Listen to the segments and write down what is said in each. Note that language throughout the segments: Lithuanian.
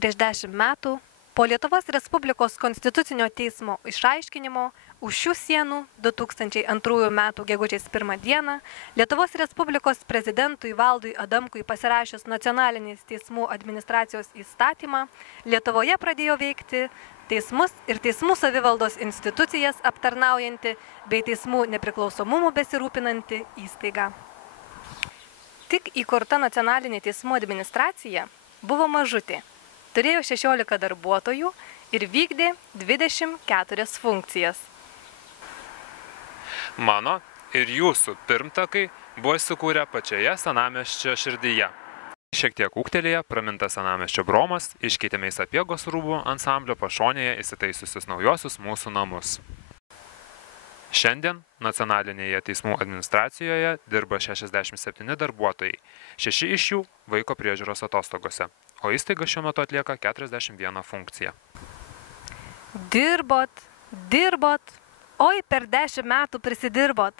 Prieš 10 metų, po Lietuvos Respublikos Konstitucinio teismo išaiškinimo už šių sienų 2002 metų gegužės 1 dieną Lietuvos Respublikos prezidentui Valdui Adamkui pasirašius Nacionalinės teismų administracijos įstatymą, Lietuvoje pradėjo veikti teismus ir teismų savivaldos institucijas aptarnaujanti bei teismų nepriklausomumu besirūpinanti įstaiga. Tik įkurta Nacionalinė teismų administracija buvo mažutė, turėjo 16 darbuotojų ir vykdė 24 funkcijas. Mano ir jūsų pirmtakai buvo įsikūrę pačioje senamiesčio širdyje. Šiek tiek ūgtelėje pramintas senamiesčio Bromas iškeitėme į Sapiegos rūbų ansamblio pašonėje įsitaisiusius naujosius mūsų namus. Šiandien Nacionalinėje teismų administracijoje dirba 67 darbuotojai, 6 iš jų vaiko priežiūros atostogose, o įstaiga šiuo metu atlieka 41 funkciją. Dirbot, oi per 10 metų prisidirbot.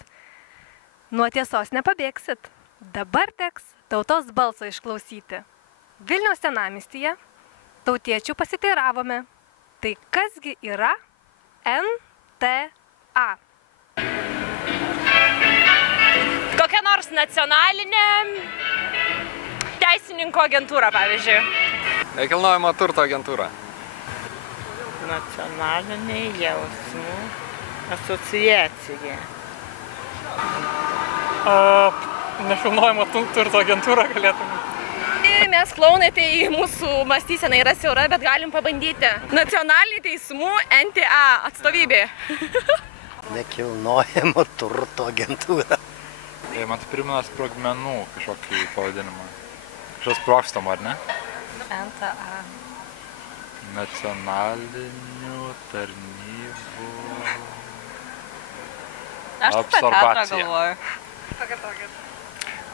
Nuo tiesos nepabėgsit. Dabar teks tautos balso išklausyti. Vilniaus senamiestyje tautiečių pasiteiravome. Tai kasgi yra NTA? Kokia nors nacionalinė teisininko agentūra, pavyzdžiui. Nekilnojamo turto agentūra. Nacionalinė jausmų asociacija. Nekilnojamo turto agentūra galėtume. Mes klaunai, tai mūsų mąstysena yra siaura, bet galim pabandyti. Nacionalinė teismų NTA atstovybė. Nekilnojamo turto agentūra. Man tai primena sprogmenų kažkokį pavadinimą. Kažkas sprogstamą, ar ne? NTA. Nacionalinių tarnybų absorbacija.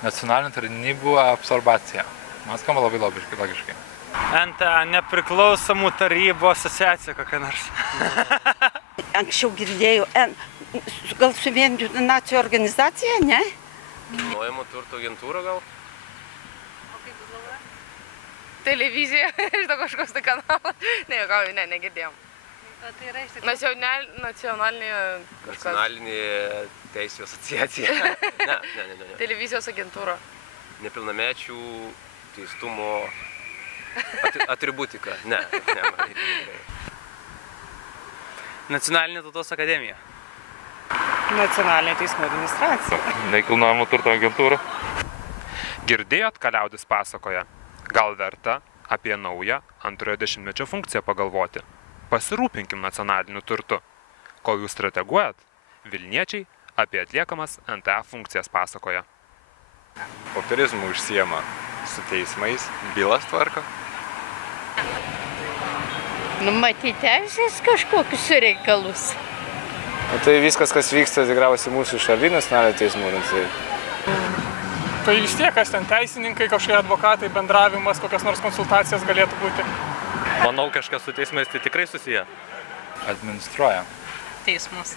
Nacionalinių tarnybų absorbacija. Man skamba labai logiškai. NTA nepriklausomų tarybų asociacija kokia nors. Anksčiau girdėjau, gal suvienijų nacijų organizacija, ne? Nekilnojamo turto agentūra gal? O kaip jūs galvoja? Televizija, žinau kažkoks tai kanalas. Ne, negirdėjom. O tai yra iš tikrųjų Nacionalinė teisėjų asociacija. Ne. televizijos agentūra. Nepilnamečių teistumo atributika. Ne. Nacionalinė tautos akademija. Nacionalinė teismų administracija. Nekilnojamo turto agentūra. Girdėjot, ką liaudis pasakoja? Gal verta apie naują antrojo dešimtmečio funkciją pagalvoti? Pasirūpinkim nacionaliniu turtu. Kol jūs strateguojat, Vilniečiai apie atliekamas NTA funkcijas pasakoja. Popierizmu užsiema su teismais, bylas tvarko. Numatyti teisės kažkokius reikalus. Tai viskas, kas vyksta, tikriausiai mūsų šaly nacionalinio teismų. Tai vis tiek, kas ten teisininkai, kažkokie advokatai, bendravimas, kokias nors konsultacijas galėtų būti. Manau, kažkas su teismais tai tikrai susiję. Administruoja. Teismus.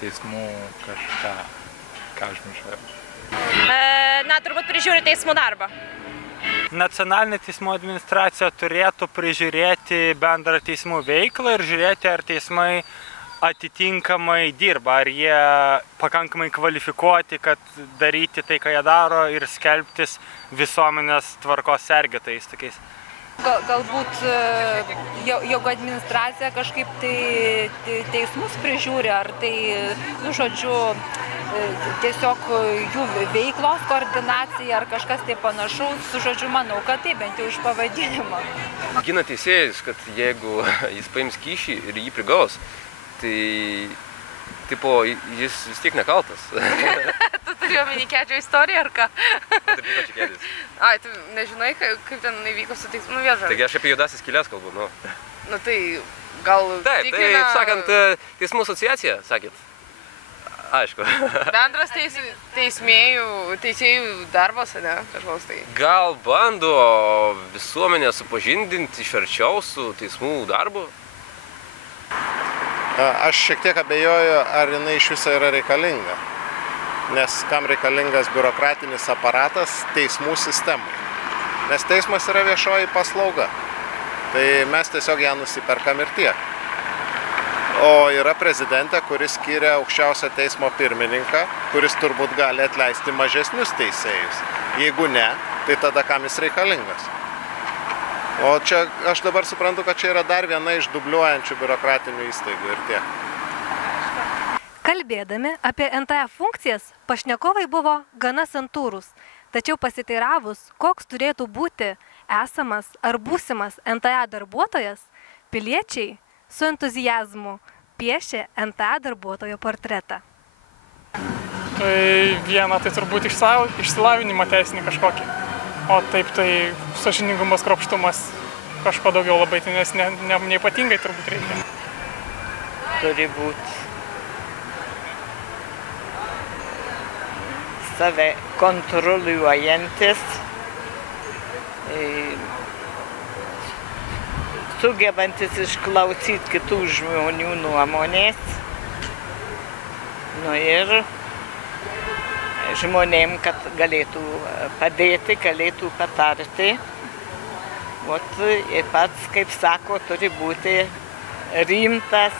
Teismų kažką. Ką aš mišoju. Turbūt prižiūri teismų darbą. Nacionalinė teismų administracija turėtų prižiūrėti bendrą teismų veiklą ir žiūrėti, ar teismai atitinkamai dirba, ar jie pakankamai kvalifikuoti, kad daryti tai, ką jie daro ir skelbtis visuomenės tvarkos sergėtojais tokiais. Galbūt jau administracija kažkaip tai teismus prižiūri, ar tai, tiesiog jų veiklos koordinacija, ar kažkas tai panašaus, manau, kad tai bent jau iš pavadinimo. Gina teisėjas, kad jeigu jis paims kyšį ir jį prigaus, tai jis vis tiek nekaltas. Tu turi omeny Kedžio istoriją ar ką? Taip, ypač Kedis. Ai, tu nežinai, kaip ten įvyko su teismų vėža? Taigi aš apie juodasias skylės kalbu, nu. Nu tai gal Taip, tikrina... tai sakant, teismų asociacija, sakėt. Aišku. Bendras teisėjų darbas, ne? Kažkoks tai. Gal bando visuomenę supažindinti iš arčiau su teismų darbu? Aš šiek tiek abejoju, ar jinai iš viso yra reikalinga. Nes kam reikalingas biurokratinis aparatas teismų sistemai. Nes teismas yra viešoji paslauga. Tai mes tiesiog ją nusiperkam ir tiek. O yra prezidentė, kuris skiria aukščiausio teismo pirmininką, kuris turbūt gali atleisti mažesnius teisėjus. Jeigu ne, tai tada kam jis reikalingas. O čia aš dabar suprantu, kad čia yra dar viena iš dubliuojančių biurokratinių įstaigų ir tiek. Kalbėdami apie NTA funkcijas, pašnekovai buvo gana santūrūs, tačiau pasiteiravus, koks turėtų būti esamas ar būsimas NTA darbuotojas, piliečiai su entuziazmu piešė NTA darbuotojo portretą. Tai viena, tai turbūt išsilavinimą teisinį kažkokį, o taip tai sąžiningumas, kruopštumas, kažko daugiau labai, nes neypatingai turbūt reikia. Turi būti save kontroliuojantis, sugebantis išklausyti kitų žmonių nuomonės, ir žmonėm, kad galėtų padėti, galėtų patarti. Ir pats, kaip sako, turi būti rimtas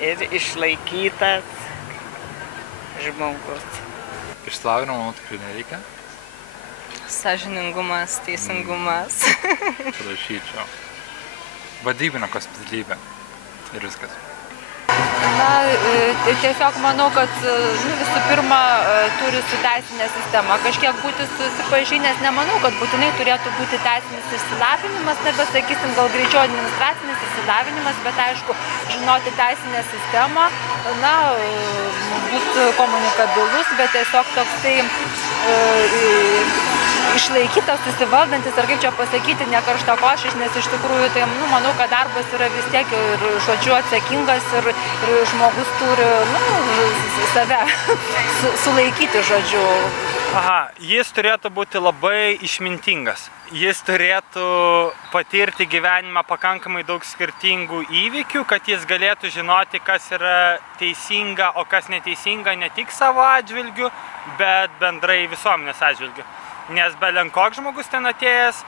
ir išlaikytas žmogus. Išsilavinimo, manau, tikrai nereikia. Sąžiningumas, teisingumas. Prašyčiau. Vadybininko specialybė ir viskas. Na, tiesiog manau, kad visų pirma turi su teisinė sistema kažkiek būti susipažinęs. Nemanau, kad būtinai turėtų būti teisinis išsilavinimas, nebesakysim, gal greičiau administracinis išsilavinimas, bet aišku, žinoti teisinę sistemą, na, būti komunikabilus, bet tiesiog toksai išlaikytas, susivaldantis, ar kaip čia pasakyti, ne karštakošis, nes iš tikrųjų tai, manau, kad darbas yra vis tiek ir žodžiu atsakingas ir žmogus turi, save sulaikyti, žodžiu. Jis turėtų būti labai išmintingas. Jis turėtų patirti gyvenime pakankamai daug skirtingų įvykių, kad jis galėtų žinoti, kas yra teisinga, o kas neteisinga ne tik savo atžvilgiu, bet bendrai visuomenės atžvilgiu. Nes belenkoks žmogus ten atėjęs,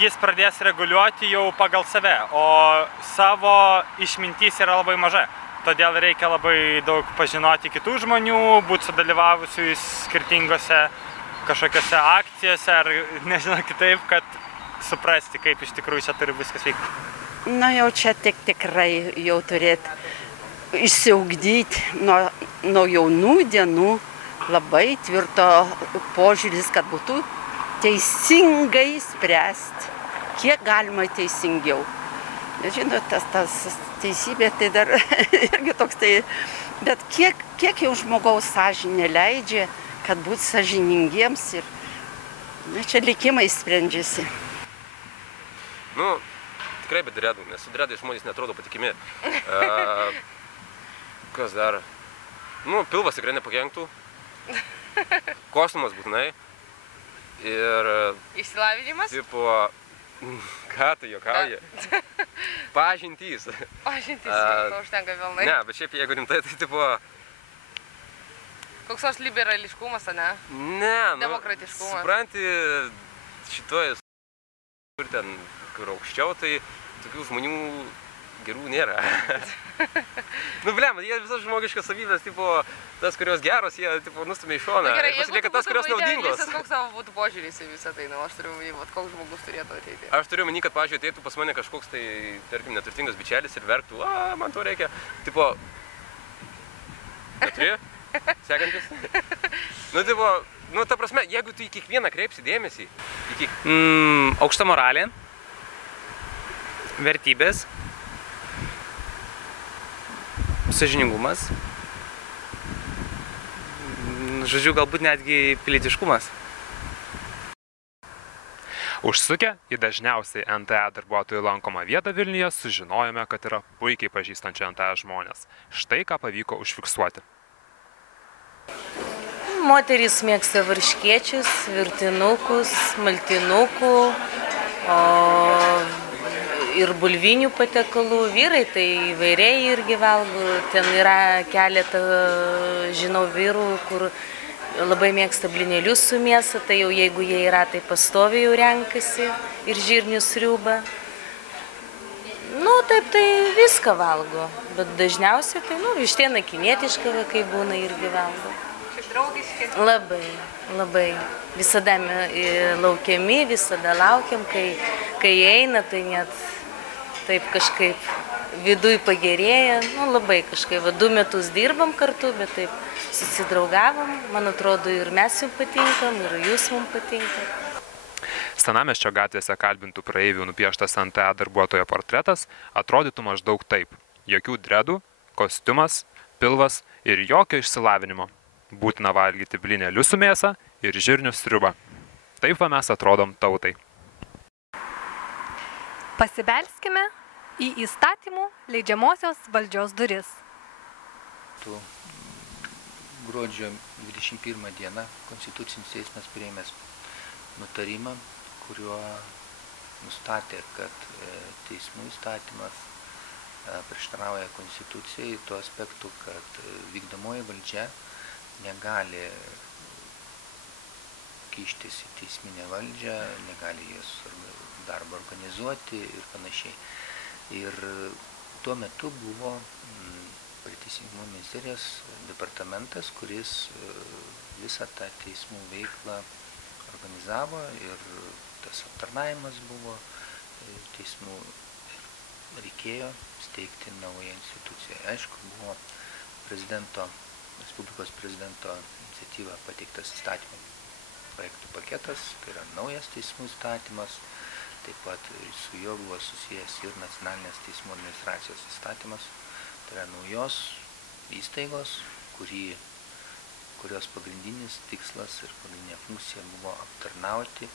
jis pradės reguliuoti jau pagal save, o savo išmintys yra labai maža. Todėl reikia labai daug pažinoti kitų žmonių, būti sudalyvavusius skirtingose kažkokiose akcijose ar nežinau kitaip, kad suprasti, kaip iš tikrųjų čia turi viskas veikti. Na jau čia tikrai jau turėtų išsiugdyti nuo jaunų dienų labai tvirto požiūris, kad būtų teisingai spręsti, kiek galima teisingiau. Žinot, tas teisybė tai dar irgi toks tai, bet kiek jau žmogaus sąžinė leidžia, kad būti sąžiningiems ir čia likimai sprendžiasi. Tikrai be dredų, nes su dredai žmonės netrodo patikimi. Kas dar? Pilvas tikrai nepakenktų. Kostiumas būtinai. Ir... Išsilavinimas? Tipo... Ką tu juokauji? Pažintys. Pažintys, to užtenka pilnai. Ne, bet šiaip jeigu rimtai, tai tipo... Koks nors liberališkumas, ne? Ne, demokratiškumas. Supranti, šitoj kur ten, kur aukščiau, tai tokių žmonių gerų nėra. Blem, jie visas žmogiškas savybės, tipo, tas, kurios geros, jie nustumia į šoną. Gerai, pasilieka tas, kurios naudingos. Koks tavo būtų požiūris į visą tai, aš turiu omeny, koks žmogus turėtų ateiti. Aš turiu omeny, kad, pavyzdžiui, ateitų pas mane kažkoks tai, tarkim, neturtingas bičelis ir verktų, man to reikia. Tipo, neturi? Sekantis? Ta prasme, jeigu tu į kiekvieną kreipsi dėmesį, Aukšta moralė, vertybės, sąžiningumas, žodžiu, galbūt netgi pilietiškumas. Užsukę į dažniausiai NTA darbuotojų lankomą vietą Vilniuje sužinojome, kad yra puikiai pažįstančių NTA žmonės. Štai ką pavyko užfiksuoti. Moterys mėgsta varškėčius, virtinukus, maltinukų ir bulvinių patiekalų. Vyrai tai įvairiai irgi valgo. Ten yra keletą, žinau, vyrų, kur labai mėgsta blinelius su mėsa, tai jau jeigu jie yra, tai pastoviai jau renkasi ir žirnių sriubą. Nu, taip tai viską valgo, bet dažniausiai tai, vištiena kinietiška, kai būna irgi valgo. Draugiški? Labai, labai. Visada laukiami, visada laukiam, kai eina, tai net taip kažkaip viduj pagerėja. Labai kažkaip, 2 metus dirbam kartu, bet taip susidraugavom. Man atrodo, ir mes jums patinkam, ir jūs mums patinkam. Senamiesčio gatvėse kalbintų praeivių nupieštas NTA darbuotojo portretas atrodytų maždaug taip. Jokių dredų, kostiumas, pilvas ir jokio išsilavinimo. Būtina valgyti blinelius su mėsa ir žirnių sriubą. Taip va mes atrodom tautai. Pasibelskime į įstatymų leidžiamosios valdžios duris. Gruodžio 21 dieną Konstitucinis teismas priėmė nutarimą, kuriuo nustatė, kad teismų įstatymas prieštarauja Konstitucijai tuo aspektu, kad vykdomoji valdžia negali kištis į teisminę valdžią, negali jos darbą organizuoti ir panašiai. Ir tuo metu buvo prie Teisingumo ministerijos departamentas, kuris visą tą teismų veiklą organizavo ir tas aptarnavimas buvo teismų ir reikėjo steigti naują instituciją. Aišku, buvo Respublikos prezidento iniciatyva pateiktas įstatymų projektų paketas, tai yra naujas teismų įstatymas, taip pat su juo buvo susijęs ir nacionalinės teismų administracijos įstatymas, tai yra naujos įstaigos, kurios pagrindinis tikslas ir pagrindinė funkcija buvo aptarnauti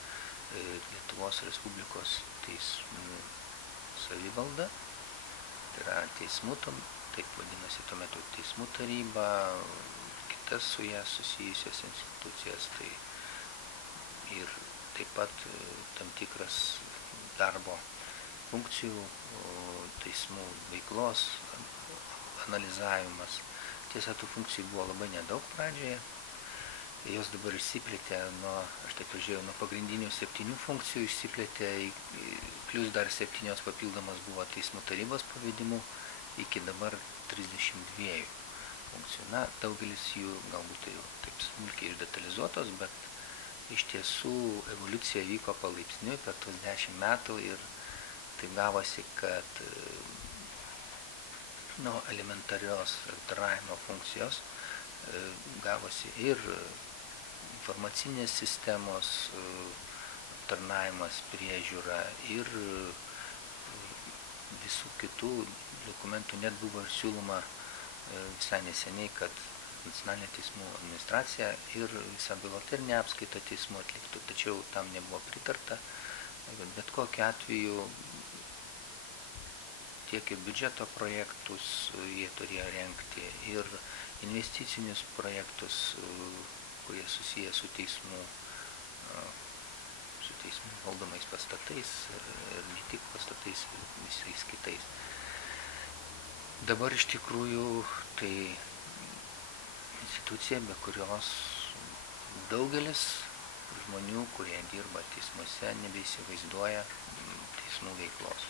Lietuvos Respublikos teismų savivaldą, tai yra teismų, taip vadinasi tuo metu teismų taryba, kitas su ją susijusias institucijas, tai ir taip pat tam tikras darbo funkcijų, teismų veiklos analizavimas. Tiesa, tų funkcijų buvo labai nedaug pradžioje, jos dabar išsiplėtė aš taip pažiūrėjau, nuo pagrindinių 7 funkcijų išsiplėtė, plus dar 7 papildomas buvo teismų tarybos pavedimu, iki dabar 32 funkcijų. Daugelis jų galbūt jau taip smulkiai išdetalizuotos, bet iš tiesų evoliucija vyko palaipsniui per tuos 10 metų ir tai gavosi, kad elementarios aptarnavimo funkcijos gavosi ir informacinės sistemos aptarnavimas, priežiūra ir visų kitų dokumentų. Net buvo siūloma visai neseniai, kad nacionalinė teismų administracija ir visą buhalterinę apskaitą teismų atliktų, tačiau tam nebuvo pritarta. Bet kokiu atveju tiek ir biudžeto projektus jie turėjo rengti ir investicinius projektus, kurie susiję su teismų valdomais pastatais ir ne tik pastatais, visais kitais. Dabar iš tikrųjų tai institucija, be kurios daugelis žmonių, kurie dirba teismuose, nebeįsivaizduoja teismų veiklos.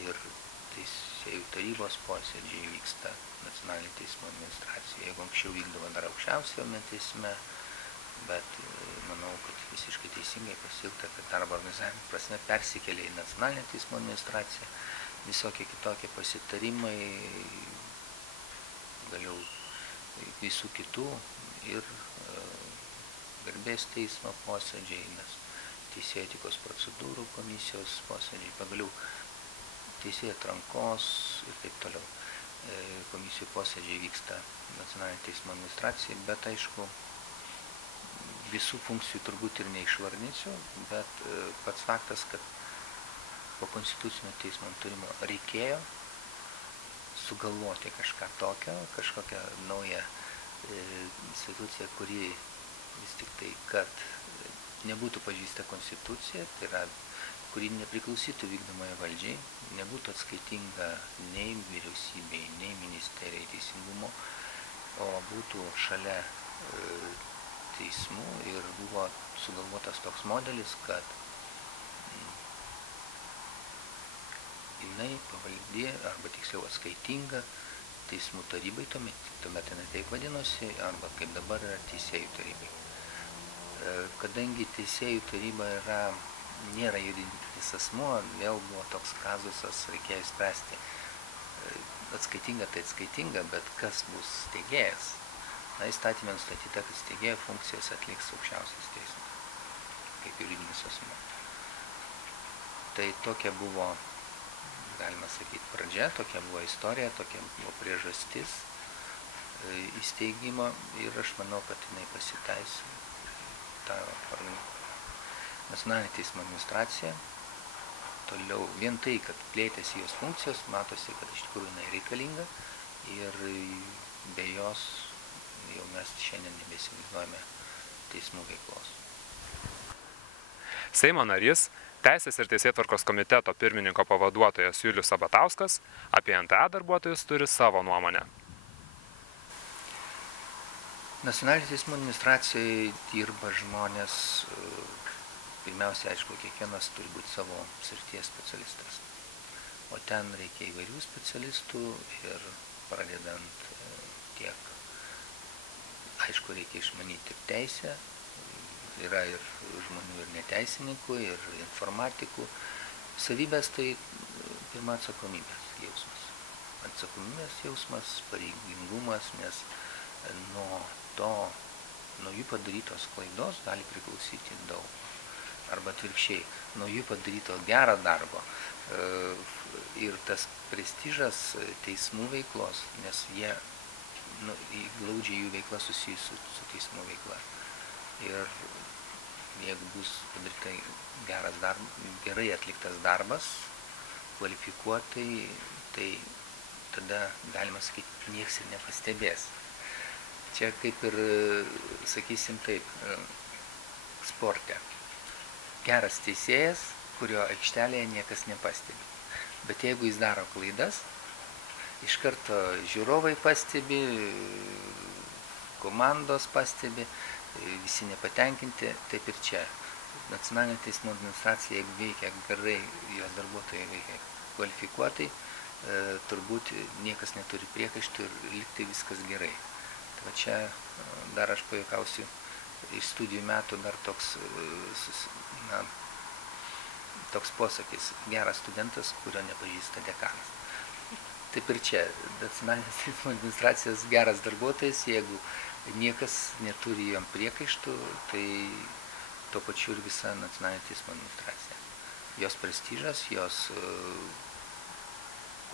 Ir teisėjų tarybos posėdžiai vyksta nacionalinė teismo administracija. Jeigu anksčiau vykdavo dar aukščiausiame teisme, bet manau, kad visiškai teisingai pasielgta, kad darbo organizavimo prasme persikėlė į nacionalinę teismo administraciją, visokie kitokie pasitarimai, galiau visų kitų ir garbės teismo posėdžiai, nes teisėjų etikos procedūrų komisijos posėdžiai, pagaliau teisėjų atrankos ir taip toliau. Komisijų posėdžiai vyksta nacionalinė teismo administracija, bet aišku, visų funkcijų turbūt ir neišvardinsiu, bet pats faktas, kad po konstitucinio teismo nutarimo reikėjo sugalvoti kažką tokio, kažkokią naują instituciją, kuri vis tik tai, kad nebūtų pažįsta konstitucija, tai yra, kuri nepriklausytų vykdomoje valdžiai, nebūtų atskaitinga nei vyriausybei, nei ministerijai teisingumo, o būtų šalia teismų ir buvo sugalvotas toks modelis, kad jinai pavaldi, arba tiksliau atskaitinga teismų tarybai, tuomet jinai taip vadinosi, arba kaip dabar yra teisėjų tarybai. Kadangi teisėjų taryba nėra juridinis asmuo, vėl buvo toks kazusas, reikėjo spręsti. Atskaitinga tai atskaitinga, bet kas bus steigėjas? Na, įstatymė nustatyta, kad steigėjo funkcijas atliks aukščiausias teismas, kaip juridinis asmuo. Tai tokia buvo, galima sakyti, pradžia, tokia buvo istorija, tokia buvo priežastis įsteigimo ir aš manau, kad jinai pasiteisino. Ta nacionalinė teismo administracija, toliau vien tai, kad plėtėsi jos funkcijos, matosi, kad iš tikrųjų jinai reikalinga ir be jos jau mes šiandien nebeįsivaizduojame teismų veiklos. Seimo narys, Teisės ir teisėtvarkos komiteto pirmininko pavaduotojas Julius Sabatauskas apie NTA darbuotojus turi savo nuomonę. Nacionalinė teismų administracijoje dirba žmonės, pirmiausia, aišku, kiekvienas turi būti savo srities specialistas. O ten reikia įvairių specialistų ir pradedant tiek, aišku, reikia išmanyti ir teisę, yra ir žmonių ir neteisininkų, ir informatikų. Savybės tai pirma atsakomybės jausmas. Atsakomybės jausmas, pareigingumas, nes nuo jų padarytos klaidos gali priklausyti daug. Arba atvirkščiai, nuo jų padaryto gero darbo ir tas prestižas teismų veiklos, nes jie glaudžiai jų veikla susijusi su teismų veikla. Ir jeigu bus padaryta gerai atliktas darbas, kvalifikuotai, tai tada, galima sakyti, nieks ir nepastebės. Čia kaip ir, sakysim taip, sporte. Geras teisėjas, kurio aikštelėje niekas nepastebi. Bet jeigu jis daro klaidas, iš karto žiūrovai pastebi, komandos pastebi, visi nepatenkinti, taip ir čia. Nacionalinė teismo administracija, jeigu veikia gerai, jos darbuotojai veikia kvalifikuotai, turbūt niekas neturi priekaištų ir likti viskas gerai. Tai va čia dar aš pajuokausiu, iš studijų metų dar toks posakis, geras studentas, kurio nepažįsta dekanas. Taip ir čia, nacionalinės teismo administracijos geras darbuotojas, jeigu niekas neturi jam priekaištų, tai tuo pačiu ir visa nacionalinė teismo administracija. Jos prestižas, jos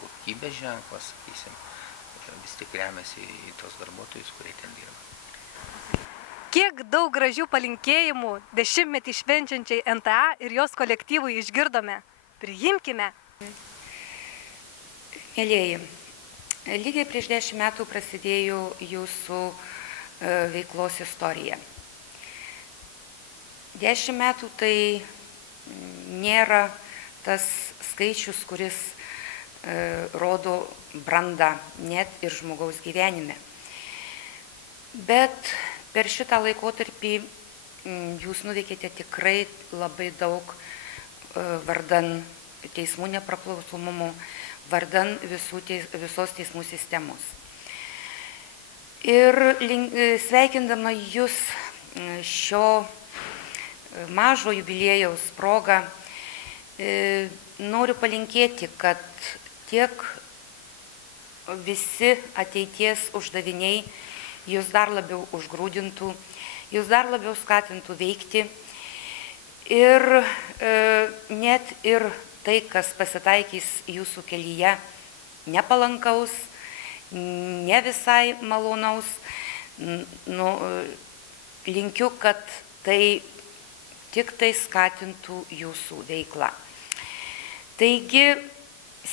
kokybės ženklas, sakysim, vis tik remiasi į tos darbuotojus, kurie ten dirba. Kiek daug gražių palinkėjimų 10-metį švenčiančiai NTA ir jos kolektyvui išgirdome. Priimkime. Mėlieji, lygiai prieš 10 metų prasidėjo jūsų veiklos istorija. 10 metų tai nėra tas skaičius, kuris rodo brandą net ir žmogaus gyvenime. Bet per šitą laikotarpį jūs nuveikėte tikrai labai daug vardan teismų nepriklausomumo, vardan visos teismų sistemos. Ir sveikindama jūs šio mažo jubiliejaus progą, noriu palinkėti, kad tiek visi ateities uždaviniai jūs dar labiau užgrūdintų, jūs dar labiau skatintų veikti ir net ir tai, kas pasitaikys jūsų kelyje nepalankaus, ne visai malonaus, linkiu, kad tai tik tai skatintų jūsų veiklą. Taigi,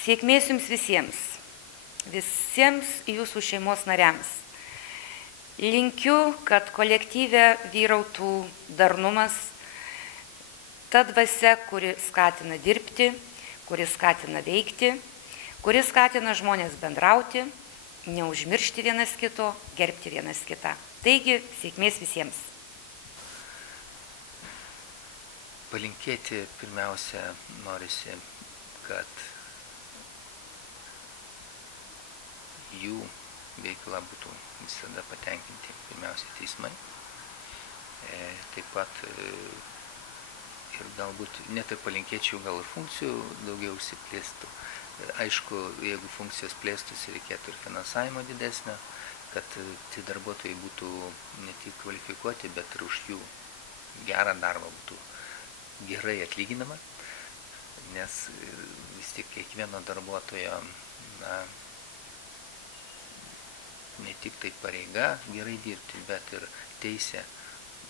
sėkmės jums visiems jūsų šeimos nariams. Linkiu, kad kolektyve vyrautų darnumas, ta dvasia, kuri skatina dirbti, kuri skatina veikti, kuri skatina žmonės bendrauti, neužmiršti vienas kito, gerbti vienas kitą. Taigi, sėkmės visiems. Palinkėti pirmiausia norisi, kad jų veikla būtų visada patenkinti pirmiausia teismai. Taip pat ir galbūt net ir palinkėčiau, gal ir funkcijų daugiau išsiplėstų. Aišku, jeigu funkcijos plėstųsi, reikėtų ir finansavimo didesnio, kad tie darbuotojai būtų ne tik kvalifikuoti, bet ir už jų gerą darbą būtų gerai atlyginama, nes vis tik kiekvieno darbuotojo ne tik tai pareiga gerai dirbti, bet ir teisė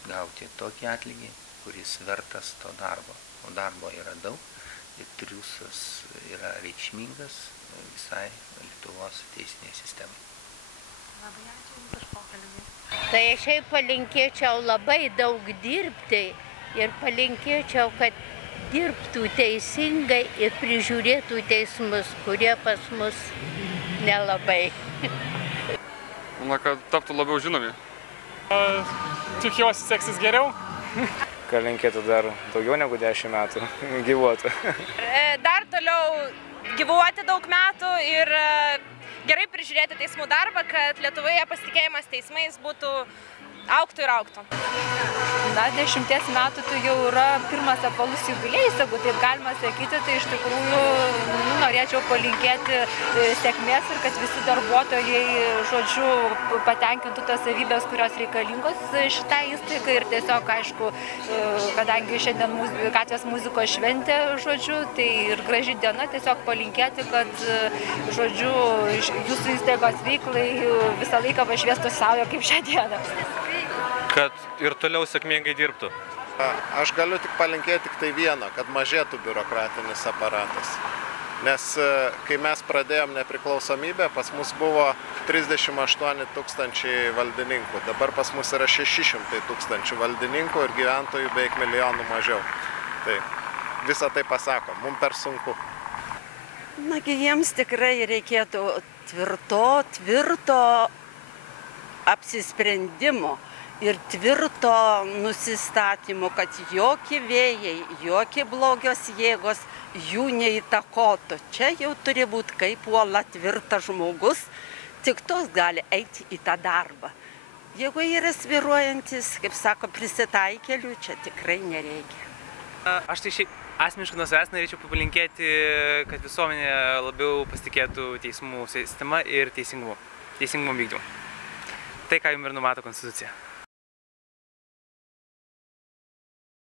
gauti tokį atlygį, kuris vertas to darbo. O darbo yra daug ir triūsas yra reikšmingas visai Lietuvos teisiniai sistemai. Labai ačiū Jums už pokalbį. Tai šiaip palinkėčiau labai daug dirbti ir palinkėčiau, kad dirbtų teisingai ir prižiūrėtų teismus, kurie pas mus nelabai. Manau, kad taptų labiau žinomi. Tikiuosi seksis geriau. Ką linkėtų dar daugiau negu 10 metų gyvuotų. Dar toliau gyvuoti daug metų ir gerai prižiūrėti teismų darbą, kad Lietuvoje pasitikėjimas teismais būtų augtų ir augtų. Na, 10 metų tai jau yra pirmas apvalus jubiliejus, jeigu taip galima sakyti, tai iš tikrųjų norėčiau palinkėti sėkmės ir kad visi darbuotojai, žodžiu, patenkintų tas savybės, kurios reikalingos šitai įstaigai ir tiesiog, aišku, kadangi šiandien gatvės muzikos šventė, žodžiu, tai ir graži diena, tiesiog palinkėti, kad, žodžiu, jūsų įstaigos veiklai visą laiką pašviestų saulė kaip šią dieną. Kad ir toliau sėkmingai dirbtų. Aš galiu tik palinkėti tik tai vieną, kad mažėtų biurokratinis aparatas. Nes kai mes pradėjom nepriklausomybę, pas mus buvo 38 000 valdininkų. Dabar pas mus yra 600 000 valdininkų ir gyventojų beveik milijonų mažiau. Tai visą tai pasako, mums per sunku. Nagi jiems tikrai reikėtų tvirto apsisprendimo ir tvirto nusistatymo, kad jokie vėjai, jokie blogios jėgos jų neįtakotų. Čia jau turi būti kaip uola tvirtas žmogus, tik tos gali eiti į tą darbą. Jeigu yra svyruojantis, kaip sako, prisitaikėlių, čia tikrai nereikia. Aš tai šiaip asmeniškai nuo savęs norėčiau palinkėti, kad visuomenė labiau pasitikėtų teismų sistema ir teisingumo vykdymu. Tai, ką jums ir numato Konstitucija.